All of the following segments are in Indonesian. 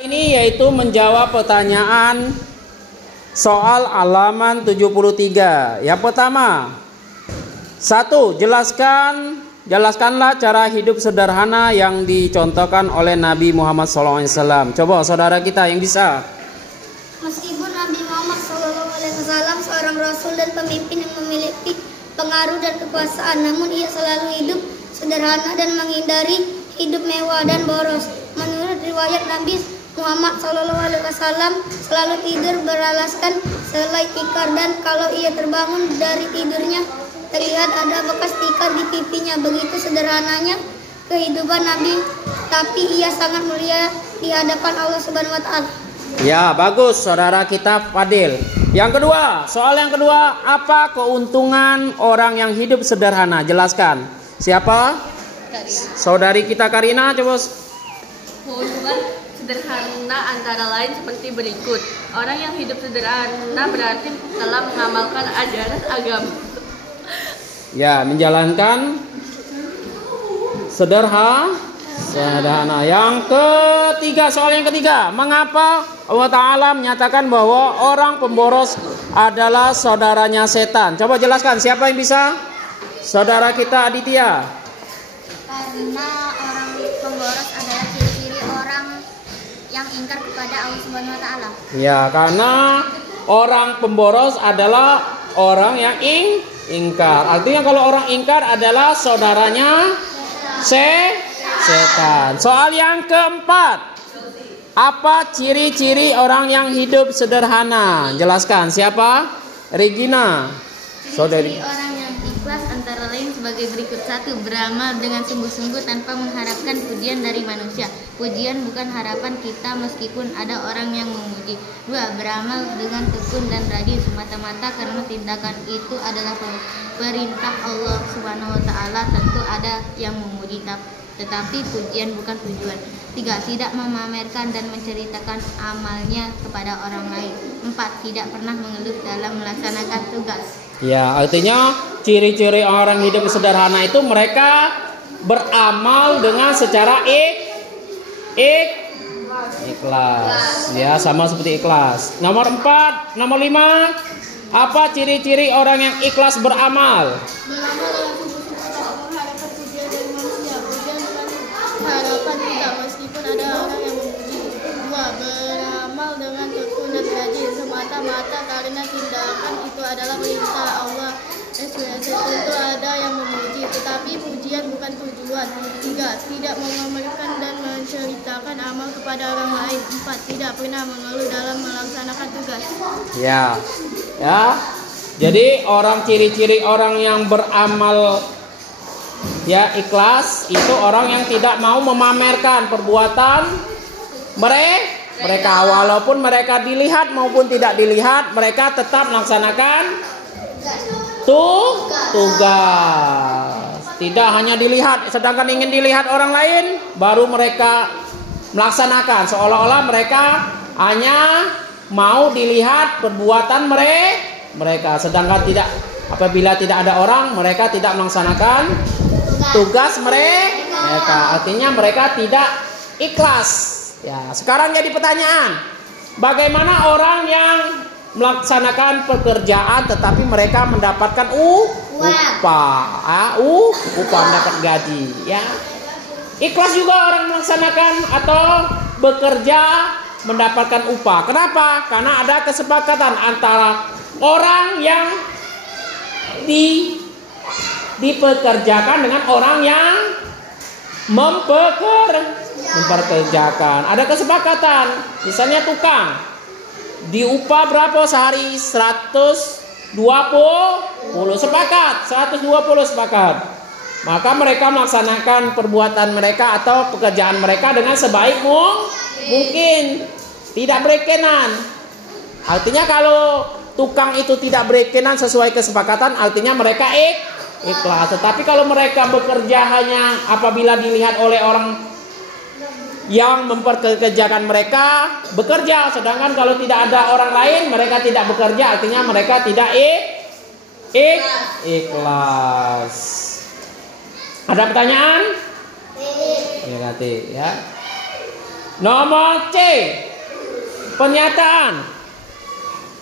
Ini yaitu menjawab pertanyaan soal halaman 73. Yang pertama, 1. Jelaskanlah cara hidup sederhana yang dicontohkan oleh Nabi Muhammad SAW. Coba saudara kita yang bisa. Meskipun Nabi Muhammad SAW seorang rasul dan pemimpin yang memiliki pengaruh dan kekuasaan, namun ia selalu hidup sederhana dan menghindari hidup mewah dan boros. Menurut riwayat, Nabi Muhammad SAW selalu tidur beralaskan selai tikar, dan kalau ia terbangun dari tidurnya terlihat ada bekas tikar di pipinya. Begitu sederhananya kehidupan Nabi, tapi ia sangat mulia di hadapan Allah Subhanahu wa taala. Ya, bagus saudara kita Fadil. Yang kedua, soal yang kedua, apa keuntungan orang yang hidup sederhana? Jelaskan. Siapa? Saudari kita Karina, coba. Keuntungan sederhana antara lain seperti berikut. Orang yang hidup sederhana berarti telah mengamalkan ajaran agama. Ya, menjalankan sederhana. Yang ketiga, soal yang ketiga, mengapa Allah Ta'ala menyatakan bahwa orang pemboros adalah saudaranya setan? Coba jelaskan, siapa yang bisa? Saudara kita Aditya. Karena orang pemboros adalah ciri-ciri orang yang ingkar kepada Allah Subhanahu wa taala. Ya, karena orang pemboros adalah orang yang ingkar. Artinya kalau orang ingkar adalah saudaranya setan. Soal yang keempat, apa ciri-ciri orang yang hidup sederhana? Jelaskan, siapa? Regina. Saudari. Ciri orang yang ikhlas antara lain sebagai berikut. 1. Beramal dengan sungguh-sungguh tanpa mengharapkan pujian dari manusia. Pujian bukan harapan kita meskipun ada orang yang memuji. 2. Beramal dengan tekun dan rajin semata-mata karena tindakan itu adalah perintah Allah Subhanahu wa taala. Tentu ada yang memuji, tetapi pujian bukan tujuan. 3. Tidak memamerkan dan menceritakan amalnya kepada orang lain. 4. Tidak pernah mengeluh dalam melaksanakan tugas. Ya, artinya ciri-ciri orang hidup sederhana itu mereka beramal dengan secara ikhlas. Ya, sama seperti ikhlas. Nomor 4, nomor 5, apa ciri-ciri orang yang ikhlas beramal? Beramal dengan sungguh-sungguh tanpa mengharapkan pujian dari manusia. Pujian bukan harapan kita meskipun ada orang yang memuji. 2. Beramal dengan tekun dan rajin semata-mata karena tindakan itu adalah perintah Allah. Tentu ada yang memuji, tetapi pujian bukan tujuan. 3. Tidak memamerkan dan menceritakan amal kepada orang lain. 4. Tidak pernah mengeluh dalam melaksanakan tugas. Ya. Jadi ciri-ciri orang yang beramal ya ikhlas itu orang yang tidak mau memamerkan perbuatan mereka, walaupun mereka dilihat maupun tidak dilihat, mereka tetap melaksanakan tugas. Tidak hanya dilihat, sedangkan ingin dilihat orang lain baru mereka melaksanakan, seolah-olah mereka hanya mau dilihat perbuatan mereka, sedangkan apabila tidak ada orang, mereka tidak melaksanakan tugas mereka. Artinya mereka tidak ikhlas. Ya, sekarang jadi pertanyaan, bagaimana orang yang melaksanakan pekerjaan tetapi mereka mendapatkan upah mendapat gaji, ya. Ikhlas juga orang melaksanakan atau bekerja mendapatkan upah. Kenapa? Karena ada kesepakatan antara orang yang dipekerjakan dengan orang yang mempekerjakan. Ada kesepakatan. Misalnya tukang diupah berapa sehari? 120 sepakat. 120 sepakat. Maka mereka melaksanakan perbuatan mereka atau pekerjaan mereka dengan sebaik mungkin. Tidak berekenan. Artinya kalau tukang itu tidak berekenan sesuai kesepakatan, artinya mereka ikhlas. Tetapi kalau mereka bekerja hanya apabila dilihat oleh orang yang memperkerjakan mereka bekerja, sedangkan kalau tidak ada orang lain mereka tidak bekerja, artinya mereka tidak ikhlas. Ada pertanyaan? Ya. Nomor C, pernyataan.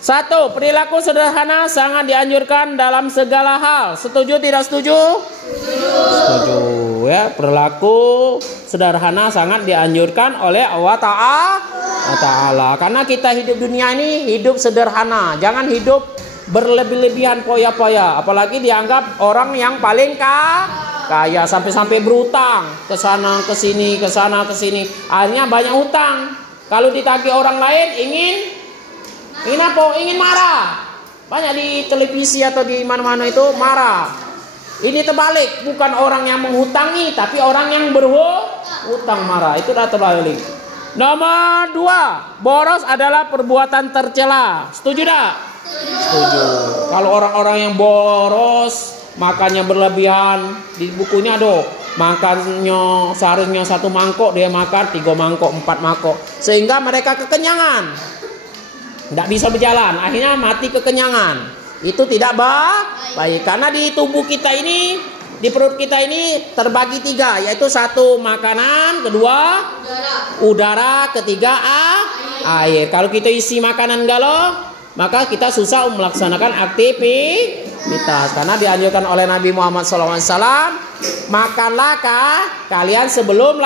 1. Perilaku sederhana sangat dianjurkan dalam segala hal. Setuju tidak setuju? Setuju. Ya, perilaku sederhana sangat dianjurkan oleh Allah Ta'ala. Karena kita hidup dunia ini hidup sederhana. Jangan hidup berlebih-lebihan poya-poya. Apalagi dianggap orang yang paling kaya sampai berutang ke sana ke sini, ke sana ke sini. Akhirnya banyak hutang. Kalau ditagih orang lain ingin apa? Ingin marah. Banyak di televisi atau di mana-mana itu marah. Ini terbalik, bukan orang yang menghutangi, tapi orang yang berhutang marah. Itu dah terbalik. Nomor 2, boros adalah perbuatan tercela. Setuju tak? Setuju. Kalau orang-orang yang boros, makannya berlebihan, di bukunya ada makannya seharusnya 1 mangkok, dia makan 3 mangkok, 4 mangkok, sehingga mereka kekenyangan. Tidak bisa berjalan, akhirnya mati kekenyangan. Itu tidak baik. Karena di tubuh kita ini, di perut kita ini terbagi 3, yaitu 1 makanan, 2 udara, 3 air. Kalau kita isi makanan galau, maka kita susah melaksanakan aktivitas. Karena dianjurkan oleh Nabi Muhammad SAW, makanlah kalian sebelum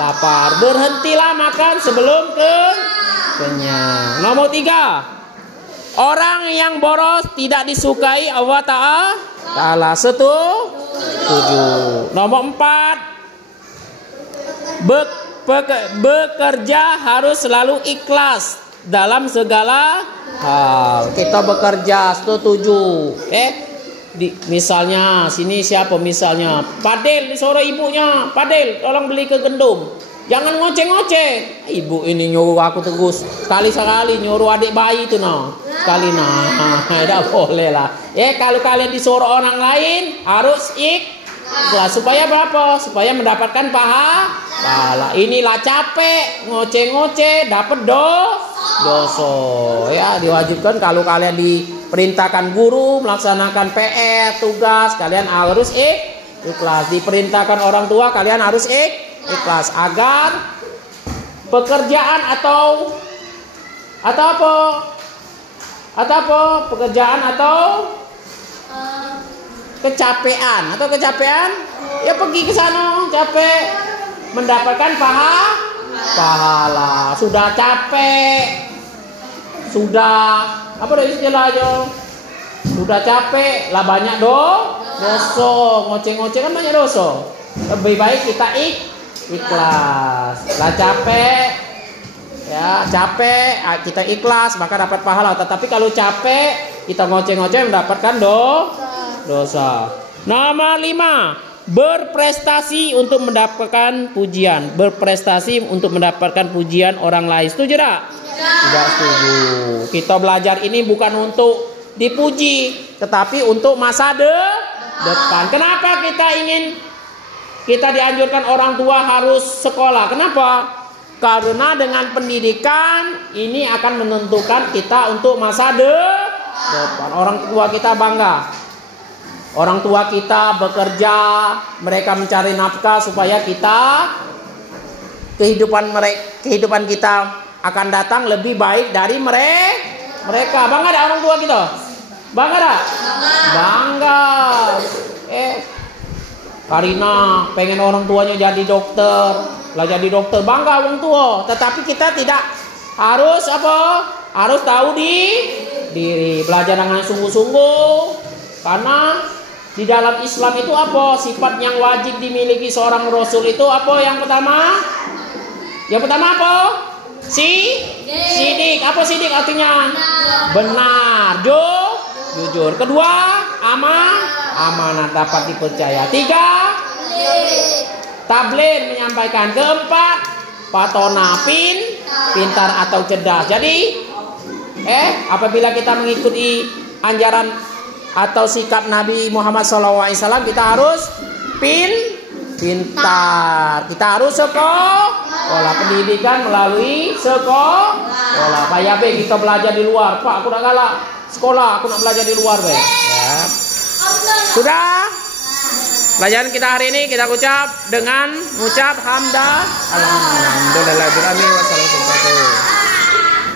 lapar. Berhentilah makan sebelum kenyang. Nomor 3, orang yang boros tidak disukai Allah Ta'ala. Setuju. Nomor 4, bekerja harus selalu ikhlas dalam segala hal. Kita bekerja, setuju. Misalnya sini siapa misalnya? Padel disuruh ibunya, Padel tolong beli ke gendum. Jangan ngoceh-ngoceh. Ibu ini nyuruh aku terus. Sekali-sekali nyuruh adik bayi itu sekali tidak boleh lah. Kalau kalian disuruh orang lain harus ikhlas. Supaya berapa? Supaya mendapatkan pahala. Inilah capek ngoceh-ngoceh dapat dosa. Ya, diwajibkan kalau kalian diperintahkan guru melaksanakan PR, tugas, kalian harus ikhlas. Diperintahkan orang tua, kalian harus ikhlas agar pekerjaan atau pekerjaan atau kecapean ya pergi ke sana capek mendapatkan pahala. Sudah capek, sudah istilahnya, sudah capek lah banyak dosa, ngoceh-ngoceh kan banyak dosa. Lebih baik kita ikhlas. Lah capek kita ikhlas maka dapat pahala. Tetapi kalau capek kita ngoceh-ngoceh mendapatkan dosa. Nomor 5, berprestasi untuk mendapatkan pujian. Berprestasi untuk mendapatkan pujian orang lain. Setuju tak? Tidak setuju. Kita belajar ini bukan untuk dipuji, tetapi untuk masa depan. Kenapa kita dianjurkan orang tua harus sekolah? Kenapa? Karena dengan pendidikan ini akan menentukan kita untuk masa depan. Orang tua kita bangga. Orang tua kita bekerja, mereka mencari nafkah supaya kehidupan kita akan datang lebih baik dari mereka. Bangga dah orang tua kita? Bangga dah? Bangga. Karina pengen orang tuanya jadi dokter, bangga orang tua. Tetapi kita tidak harus harus tahu diri, belajar dengan sungguh-sungguh. Karena di dalam Islam itu sifat yang wajib dimiliki seorang Rasul itu yang pertama? Yang pertama sidik. Apa sidik artinya? Benar. Jujur. Kedua, amanat, dapat dipercaya. 3, tabligh, menyampaikan. Keempat, patona, pintar atau cerdas. Jadi apabila kita mengikuti anjaran atau sikap Nabi Muhammad SAW, kita harus pintar. Kita harus sekolah, pendidikan melalui sekolah. Kayak kita belajar di luar. Pak, aku udah galak sekolah, aku nak belajar di luar, ya. Sudah? Pelajaran kita hari ini kita ucap dengan ucap hamdah. Alhamdulillah.